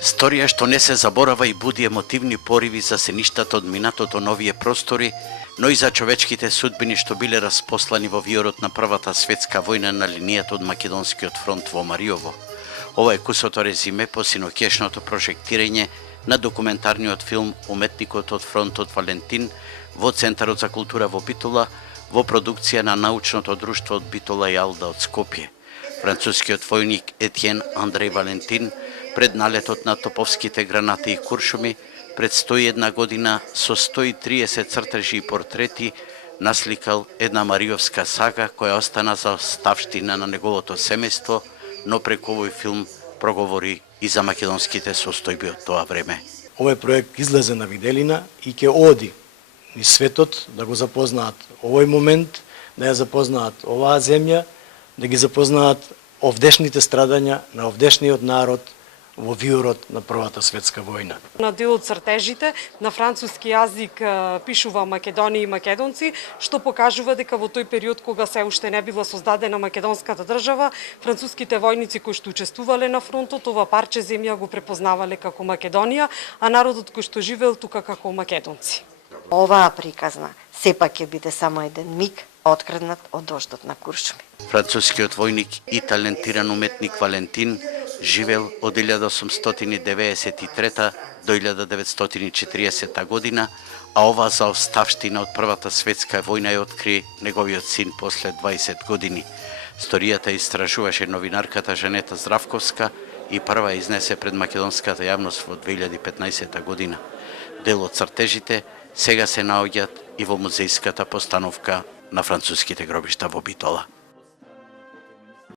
Сторија што не се заборава и буди емотивни пориви за сеништата од минатото на овие простори, но и за човечките судбини што биле распослани во виорот на Првата светска војна на линијата од Македонскиот фронт во Мариово. Ова е кусото резиме по синоќешното прожектирање на документарниот филм Уметникот од фронтот Валентин во Центарот за култура во Битола, во продукција на научното друштво од Битола и Алда од Скопје. Францускиот војник Етиен Андреј Валентин пред налетот на топовските гранати и куршуми пред 101 година со 130 цртежи и портрети насликал една мариовска сага која остана за оставштина на неговото семејство, но преку овој филм проговори и за македонските состојби од тоа време. Овој проект излезе на виделина и ќе оди низ светот да го запознаат овој момент, да ја запознаат оваа земја, да ги запознаат овдешните страдања на овдешниот народ во виорот на Првата светска војна. На дел од цртежите на француски јазик пишува Македонија и македонци, што покажува дека во тој период кога се уште не била создадена македонската држава, француските војници кои што учествувале на фронтот, ова парче земја го препознавале како Македонија, а народот кој што живеел тука како македонци. Оваа приказна сепак ќе биде само еден миг откраднат од дождот на куршуми. Францускиот војник и талентиран уметник Валентин живел од 1893 до 1940 година, а ова заоставштина од Првата светска војна ја откри неговиот син после 20 години. Сторијата истражуваше новинарката Жанета Здравковска и прва изнесе пред македонската јавност во 2015 година. Дел од цртежите сега се наоѓаат и во музејската постановка на француските гробишта во Битола.